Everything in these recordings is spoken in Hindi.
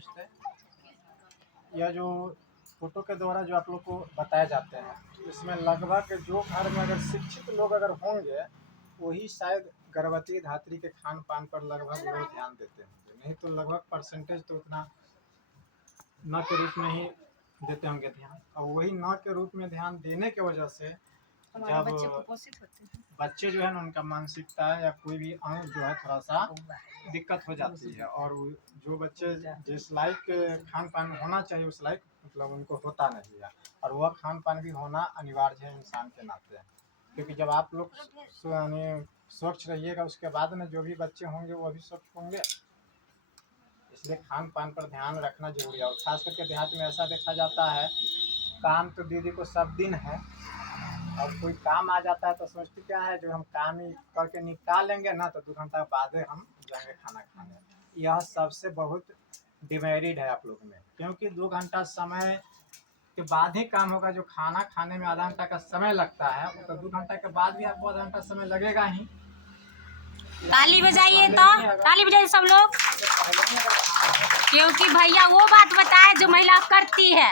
समझते। यह जो फोटो के द्वारा जो आप लोग को बताए जाते हैं, इसमें लगभग जो घर में अगर शिक्षित लोग अगर होंगे वही शायद गर्भवती धात्री के खान पान पर लगभग लोग ध्यान देते होंगे, नहीं तो लगभग परसेंटेज तो उतना न के रूप में ही देते होंगे ध्यान। और वही न के रूप में ध्यान देने की वजह से जब बच्चे जो है ना उनका मानसिकता या कोई भी अंग जो है थोड़ा सा दिक्कत हो जाती है, और जो बच्चे जिस लायक खान पान होना चाहिए उस लायक मतलब उनको होता नहीं है, और वह खान पान भी होना अनिवार्य है इंसान के नाते। क्योंकि जब आप लोग यानी स्वच्छ रहिएगा उसके बाद में जो भी बच्चे होंगे वो भी स्वच्छ होंगे, इसलिए खान पान पर ध्यान रखना जरूरी है। और खास करके देहात में ऐसा देखा जाता है, काम तो दीदी को सब दिन है, और कोई काम आ जाता है तो सोचते क्या है जो हम काम ही करके निकाल लेंगे ना तो 2 घंटा बाद हम जाएंगे खाना खाने। यह सबसे बहुत डिमेरिट है आप लोग में, क्योंकि 2 घंटा समय के बाद ही काम होगा। जो खाना खाने में आधा घंटा का समय लगता है तो 2 घंटा के बाद भी आपको आधा घंटा समय लगेगा ही। ताली बजाइए तो, ताली बजाइए सब लोग, क्योंकि भैया वो बात बताए जो महिला करती है,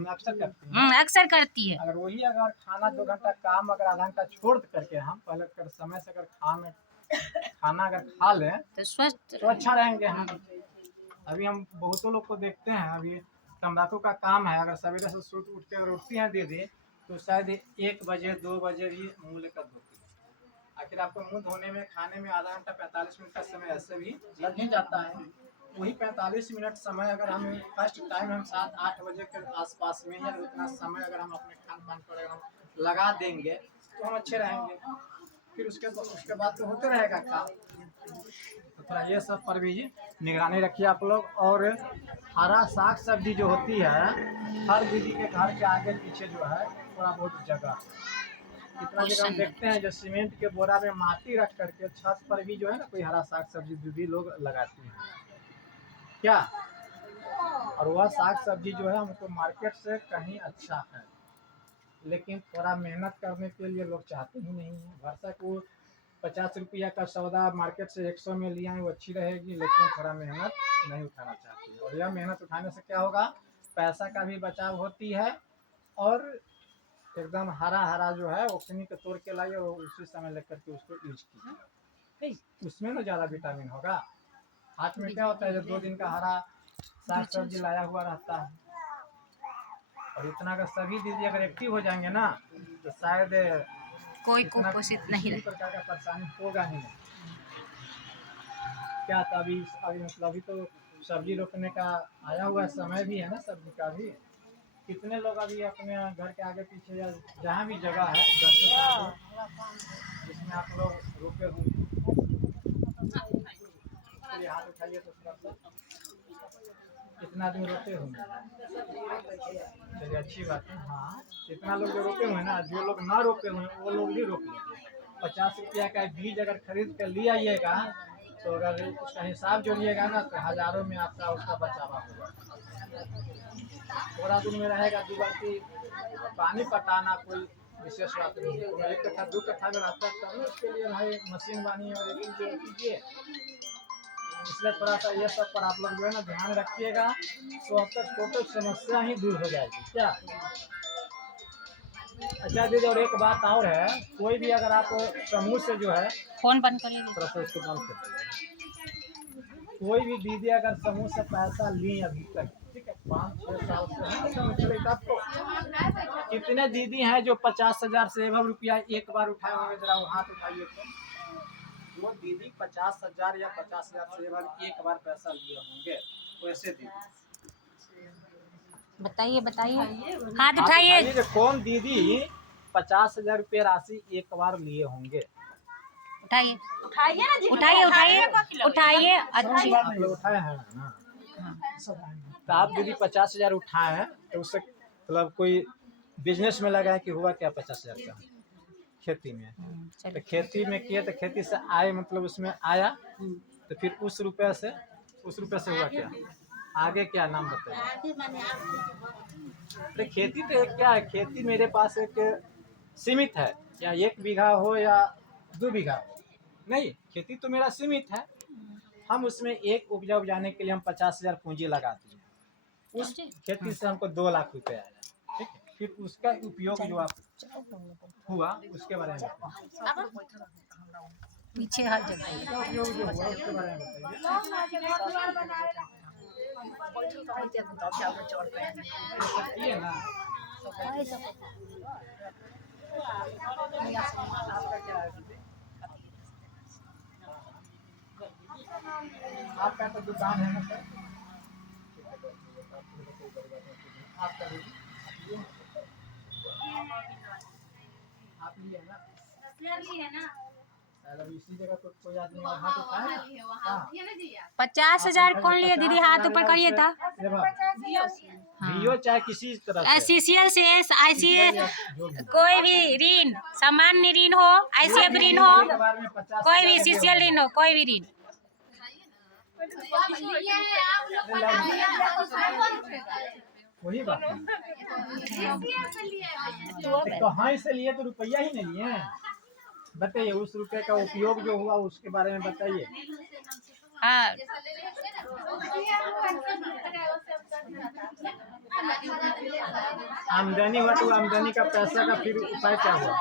अक्सर करती है। अगर वही अगर खाना 2 घंटा काम अगर आधा घंटा छोड़ करके हम पहले कर समय से अगर खाना अगर खा लें तो स्वस्थ तो अच्छा रहेंगे हम। अभी हम बहुतों लोग को देखते हैं, अभी तम्बाकू का काम है, अगर सवेरे से सूट उठ के अगर उठती हैं दीदी तो शायद 1 बजे 2 बजे भी मुँह लेकर धोती है। आखिर आपको मुँह धोने में खाने में आधा घंटा 45 मिनट का समय ऐसे भी लग ही जाता है। वही 45 मिनट समय अगर हम फर्स्ट टाइम हम 7-8 बजे के आसपास में ही उतना समय अगर हम अपने खान पान पर अगर हम लगा देंगे तो हम अच्छे रहेंगे। फिर उसके बाद तो होते रहेगा काम। तो थोड़ा ये सब पर भी निगरानी रखिए आप लोग। और हरा साग सब्जी जो होती है हर दीदी के घर के आगे पीछे जो है थोड़ा बहुत जगह, कितना जगह हम देखते हैं जो सीमेंट के बोरा में माटी रख करके छत पर भी जो है ना कोई हरा साग सब्जी दीदी लोग लगाती हैं क्या। और वह साग सब्जी जो है हमको मार्केट से कहीं अच्छा है, लेकिन थोड़ा मेहनत करने के लिए लोग चाहते ही नहीं है। भरसक वो 50 रुपया का सौदा मार्केट से 100 में लिया है वो अच्छी रहेगी, लेकिन थोड़ा मेहनत नहीं उठाना चाहती है। और यह मेहनत उठाने से क्या होगा, पैसा का भी बचाव होती है, और एकदम हरा हरा जो है ओखनी के तोड़ के लाइए और उसी समय लेकर के उसको यूज कीजिए, उसमें ना ज़्यादा विटामिन होगा। हाथ में क्या होता है जो 2 दिन का हरा साग सब्जी लाया हुआ रहता है, और इतना का सभी दीदी अगर एक्टिव हो जाएंगे ना तो शायद कोई कुपोषित नहीं रहे, प्रकार का परेशानी होगा ही नहीं। क्या था अभी मतलब अभी तो सब्जी रोपने का आया हुआ समय भी है ना, सब्जी का भी। कितने लोग अभी अपने घर के आगे पीछे या जहाँ भी जगह है जिसमें आप लोग रोपे होंगे, हाथ उठाइए तो थोड़ा सा कितना दिन रोपे होंगे। चलिए अच्छी बात है। हाँ कितना लोग जो रोपे हुए ना, जो लोग ना रोपे हुए वो लोग भी रोप लीजिए। 50 रुपया का बीज अगर खरीद कर ले आइएगा तो अगर उसका हिसाब जोड़िएगा ना तो हज़ारों में आपका उसका बचावा होगा। थोड़ा दिन में रहेगा 2 बाल्टी पानी पटाना कोई विशेष बात नहीं है। 1 कट्ठा 2 कट्ठा में रहता है तब ना उसके लिए भाई मशीन बानी और कीजिए। इसलिए थोड़ा सा ये सब पर आप लोग जो है ना ध्यान रखिएगा तो अब तक टोटल समस्या ही दूर हो जाएगी क्या। अच्छा दीदी और एक बात और है, कोई भी अगर आप समूह से जो है फोन बंद करिए, थोड़ा सा उसको बंद कर दीजिए। कोई भी दीदी अगर समूह से पैसा ली अभी तक, ठीक है 5-6 साल से आपको कितने दीदी हैं जो 50,000 से एवं रुपया एक बार उठाए होंगे, जरा वो हाथ उठाइए तो। वो दीदी 50,000 या 50,000 से एक बार पैसा लिए होंगे वैसे दीदी बताइए बताइए, हाथ उठाइए। कौन दीदी 50,000 रुपये राशि एक बार लिए होंगे, उठाइए उठाइए उठाइए उठाइए, अच्छी उठाए हैं ना। तो आप दीदी 50,000 उठाए हैं तो उससे मतलब कोई बिजनेस में लगा है कि हुआ क्या 50,000 का खेती में, तो खेती में किए तो खेती से आए मतलब उसमें आया तो फिर उस रुपये से हुआ क्या, आगे क्या नाम बताइए। तो खेती तो क्या है, खेती मेरे पास एक सीमित है, या 1 बीघा हो या 2 बीघा हो, नहीं खेती तो मेरा सीमित है। हम उसमें एक उपजा उपजाने के लिए हम 50,000 पूंजी लगाते हैं, उस खेती से हमको 2 लाख रुपए आया। ठीक है, फिर उसका उपयोग जो आप हुआ उसके बारे में पीछे हाथ जब उसका उपयोग जो हुआ उसके बारे में बताइए ना। आपका तो दुकान है ना सर? आपका भी आप लिए है ना? अगर इसी जगह तो कोई आदमी हाथ उठाए ना? 50,000 कौन लिए दीदी? हाथ ऊपर करिए था। भियो चाहे किसी तरह से CCL से ICA कोई भी ऋण, सामान्य ऋण हो, ICF ऋण हो, एक बार में 50,000 कोई भी CCL ऋण हो, कोई भी ऋण। वही बात है। तो हाँ से लिए तो रुपया ही नहीं है। बताइए उस रुपए का उपयोग जो हुआ उसके बारे में बताइए। हाँ, आमदनी हुआ तो आमदनी का पैसा का फिर उपाय क्या हुआ?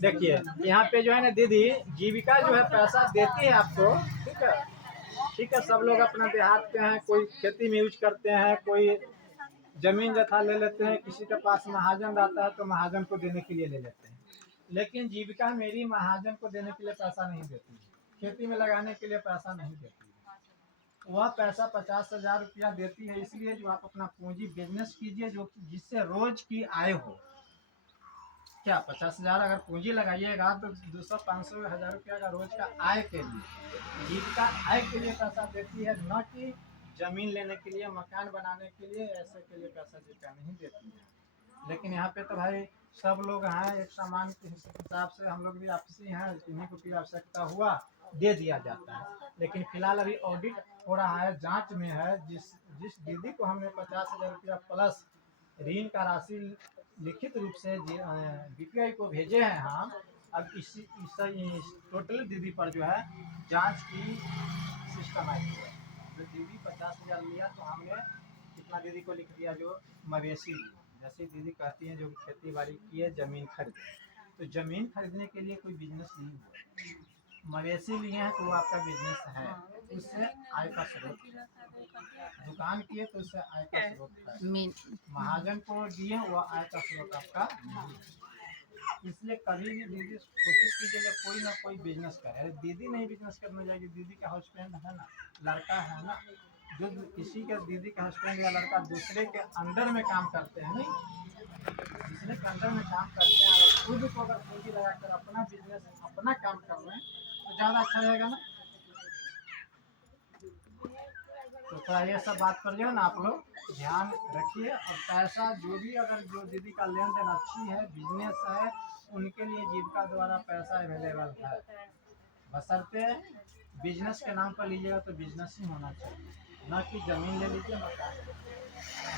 देखिए यहाँ पे जो है ना दीदी, जीविका जो है पैसा देती है आपको। ठीक है, ठीक है, सब लोग अपना देहात के हैं, कोई खेती में यूज करते हैं, कोई जमीन जथा ले लेते हैं, किसी के पास महाजन रहता है तो महाजन को देने के लिए ले लेते हैं। लेकिन जीविका मेरी महाजन को देने के लिए पैसा नहीं देती, खेती में लगाने के लिए पैसा नहीं देती। वह पैसा 50,000 रुपया देती है इसलिए जो आप अपना पूंजी बिजनेस कीजिए जो जिससे रोज की आय हो। क्या 50,000 अगर पूंजी लगाइएगा तो 200-500,000 रुपया का रोज का आय के लिए, जीविका आय के लिए पैसा देती है, न कि जमीन लेने के लिए, मकान बनाने के लिए, ऐसे के लिए पैसा जीविका नहीं देती है। लेकिन यहाँ पे तो भाई सब लोग हैं, एक सामान के हिसाब से हम लोग भी आपसी हैं, इन्हीं को की आवश्यकता हुआ दे दिया जाता है। लेकिन फिलहाल अभी ऑडिट हो रहा है, जांच में है। जिस दीदी को हमने 50,000 रुपया प्लस ऋण का राशि लिखित रूप से बीपीआई को भेजे हैं हम, अब इस टोटल दीदी पर जो है जांच की सिस्टम आई है। जो दीदी 50,000 लिया तो हमने कितना दीदी को लिख दिया जो मवेशी, जैसे दीदी कहती हैं जो खेती बाड़ी की है, जमीन खरीद, तो जमीन खरीदने के लिए कोई बिजनेस नहीं हुआ, मवेशी लिए हैं तो वो आपका बिजनेस है, उससे आय का स्रोत। दुकान किए तो उससे आय का स्रोत है, महाजन को दिए वो आय का स्रोत आपका नहीं है। इसलिए कभी भी दीदी कोशिश कीजिए जब कोई ना कोई बिजनेस करे। अरे दीदी नहीं बिजनेस करने जाएगी, दीदी का हस्बैंड है ना, लड़का है ना, जो किसी के दीदी का हस्बैंड या लड़का दूसरे के अंडर में काम करते हैं, नहीं दूसरे के अंडर में काम करते हैं, अगर खुद को अगर पूंजी लगाकर अपना बिजनेस अपना काम कर रहे हैं तो ज़्यादा अच्छा रहेगा ना। तो थोड़ा ये सब बात कर लिया ना आप लोग ध्यान रखिए। और पैसा जो भी अगर जो दीदी का लेन देन अच्छी है, बिजनेस है, उनके लिए जीविका द्वारा पैसा अवेलेबल है, बशर्ते बिजनेस के नाम पर लीजिएगा तो बिजनेस ही होना चाहिए, न कि जमीन ले लीजिए मकान।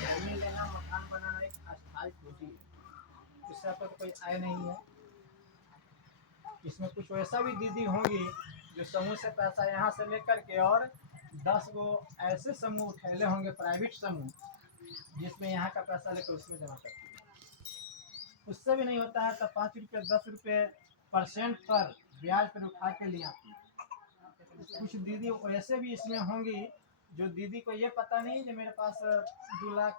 जमीन लेना मकान बनाना एक अस्थायी पूंजी है, इससे आपका तो कोई आय नहीं है। इसमें कुछ वैसा भी दीदी होंगी जो समूह से पैसा यहाँ से लेकर के और 10 गो ऐसे समूह उठेले होंगे, प्राइवेट समूह, जिसमें यहाँ का पैसा लेकर उसमें जमा करती है। उससे भी नहीं होता है तो 5 रुपये 10 रुपये % पर ब्याज पर उठा के ले आती है। कुछ दीदी वैसे भी इसमें होंगी जो दीदी को ये पता नहीं कि मेरे पास 2 लाख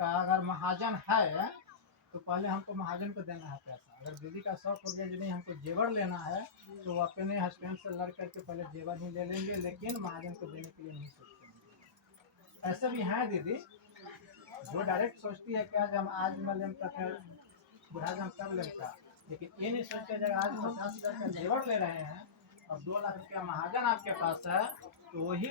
का अगर महाजन है तो पहले हमको महाजन को देना है पैसा। अगर दीदी का शौक हो गया जो नहीं हमको जेवर लेना है तो वो अपने हस्बैंड से लड़ करके पहले जेवर ही ले लेंगे, लेकिन महाजन को देने के लिए नहीं सोचते। ऐसे भी हैं दीदी जो डायरेक्ट सोचती है कि आज हम आज न लें तो फिर बुढ़ा जम तब लेता, लेकिन ये नहीं सोचते जब आज 50,000 का जेवर ले रहे हैं और 2 लाख रुपया महाजन आपके पास है तो वही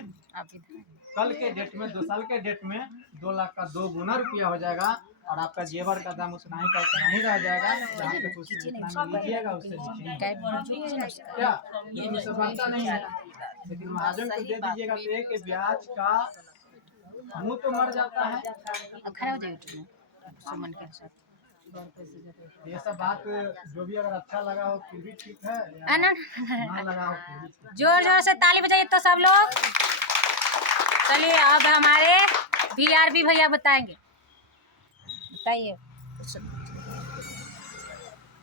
कल के डेट में 2 साल के डेट में 2 लाख का 2 गुना रुपया हो जाएगा और आपका जेवर का दाम उतना ही का उतना ही रह जाएगा। जहाँ पे कुछ जितना में लीजिएगा उससे नीचे क्या ये सब बनता नहीं है। लेकिन महाजन को दे दीजिएगा तो एक ब्याज का मुंह तो मर जाता है। खड़ा हो जाएगा सुमन के साथ। ये सब बात जो भी अगर अच्छा लगा हो फिर भी ठीक है, या ना लगा हो फिर भी ठीक है। जोर जोर से ताली बजाइए तो सब लोग। चलिए अब हमारे VRB भैया बताएंगे, बताइए।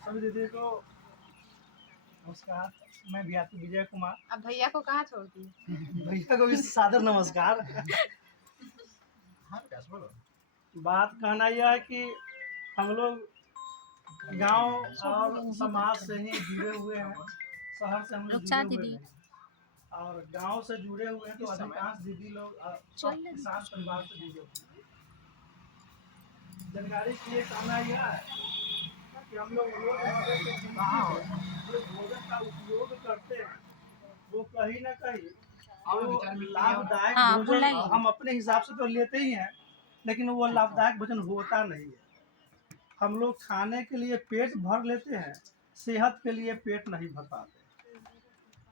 सभी दीदी को नमस्कार, मैं VRB विजय कुमार। अब भैया को कहाँ छोड़ दी? भैया को भी सादर नमस्कार। बात कहना यह है कि हम लोग गांव और समाज से ही जुड़े हुए हैं, शहर से हम लोग जुड़े हुए हैं और गांव से जुड़े हुए हैं तो अधिकांश दीदी लोग किसान परिवार से जुड़े हुए हैं। जानकारी के लिए कहना यह है कि हम लोग भोजन का उपयोग करते हैं वो कहीं ना कहीं लाभदायक भोजन हम अपने हिसाब से तो लेते ही हैं, लेकिन वो लाभदायक भोजन होता नहीं है। हम लोग खाने के लिए पेट भर लेते हैं, सेहत के लिए पेट नहीं भर पाते।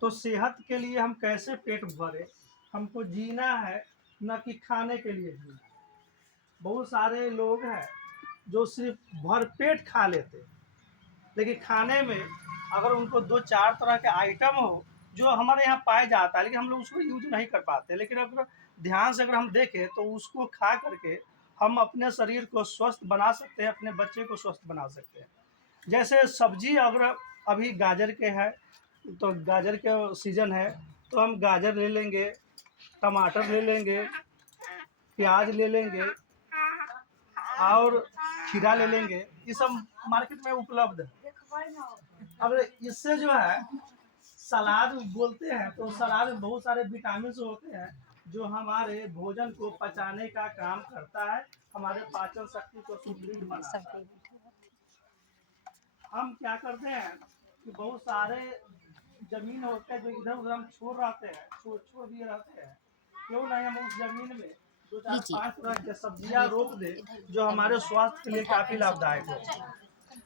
तो सेहत के लिए हम कैसे पेट भरे? हमको जीना है, न कि खाने के लिए जीना है। बहुत सारे लोग हैं जो सिर्फ भर पेट खा लेते, लेकिन खाने में अगर उनको 2-4 तरह के आइटम हो जो हमारे यहाँ पाया जाता है, लेकिन हम लोग उसको यूज नहीं कर पाते। लेकिन अगर ध्यान से अगर हम देखें तो उसको खा करके हम अपने शरीर को स्वस्थ बना सकते हैं, अपने बच्चे को स्वस्थ बना सकते हैं। जैसे सब्जी अगर अभी गाजर के है तो गाजर के सीज़न है तो हम गाजर ले लेंगे, टमाटर ले लेंगे, प्याज ले लेंगे और खीरा ले लेंगे। ये सब मार्केट में उपलब्ध है। अब इससे जो है सलाद बोलते हैं, तो सलाद में बहुत सारे विटामिन होते हैं जो हमारे भोजन को पचाने का काम करता है, हमारे पाचन शक्ति को सुदृढ़ बनाता है। हम क्या करते हैं कि बहुत सारे जमीन होते हैं जो इधर उधर हम छोड़ रहते हैं, छोड़ दिए रहते हैं। क्यों नहीं हम उस जमीन में 2-4-5 तरह के सब्जियां रोप दे जो हमारे स्वास्थ्य के लिए काफी लाभदायक हो।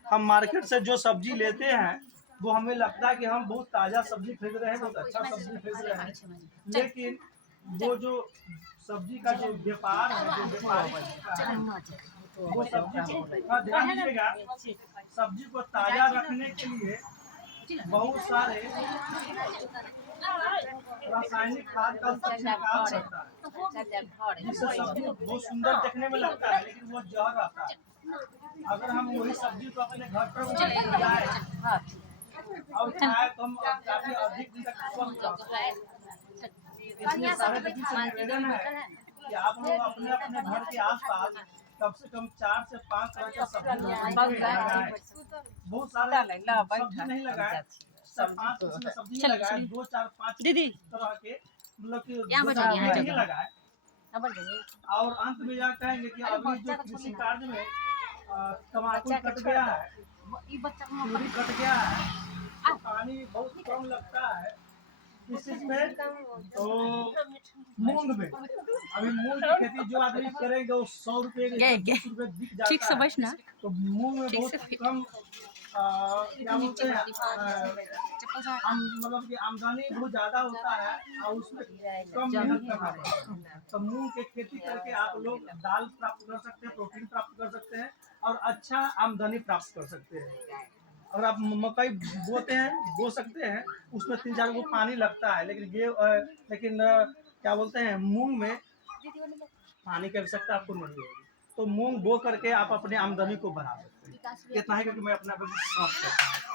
हम मार्केट से जो सब्जी लेते हैं वो हमें लगता है कि हम बहुत ताज़ा सब्जी खरीद रहे हैं, बहुत अच्छा सब्जी खरीद रहे हैं, लेकिन वो जो सब्जी का जो व्यापार है, जो व्यापारी वो सब्जी को ध्यान दीजिएगा, सब्जी को ताज़ा रखने के लिए बहुत सारे रासायनिक खाद का छिड़काव करता है, जिससे सब्जी बहुत सुंदर देखने में लगता है, लेकिन वो जहर रहता है। अगर हम वही सब्जी को अपने घर पर उगाएं और खाएं तो हम काफी अधिक दिन तक स्वस्थ रहते हैं। इसलिए सारे व्यक्ति से निवेदन है कि आप लोग अपने अपने घर के आसपास कम से कम 4 से 5 तरह का सब्जी लगाएं। बहुत सारे सब्जी नहीं लगाएं, 5 किस्म का सब्जी लगाएं, 2-4-5 तरह के मतलब कि नहीं लगाएं। और अंत में यह कहेंगे कि अभी जो कृषि कार्य में टमाटर कट गया है, तूरी कट गया है, तो पानी बहुत कम लगता है इस चीज में। तो मूंग में अभी मूंग की खेती जो आदमी करेंगे वो 100 रुपये 200 रुपये बिक जाता है। तो मूंग में बहुत कम क्या बोलते हैं मतलब कि आमदनी बहुत ज्यादा होता है और उसमें कम मेहनत करना पड़ता है। तो मूंग की खेती करके आप लोग दाल प्राप्त कर सकते हैं, प्रोटीन प्राप्त कर सकते हैं और अच्छा आमदनी प्राप्त कर सकते हैं। अगर आप मकई बो सकते हैं, उसमें 3-4 गो पानी लगता है, लेकिन क्या बोलते हैं मूंग में पानी की आवश्यकता आपको नहीं होगी। तो मूंग बो करके आप अपने आमदनी को बढ़ा सकते हैं। इतना ही करके मैं अपना समाप्त करता हूं।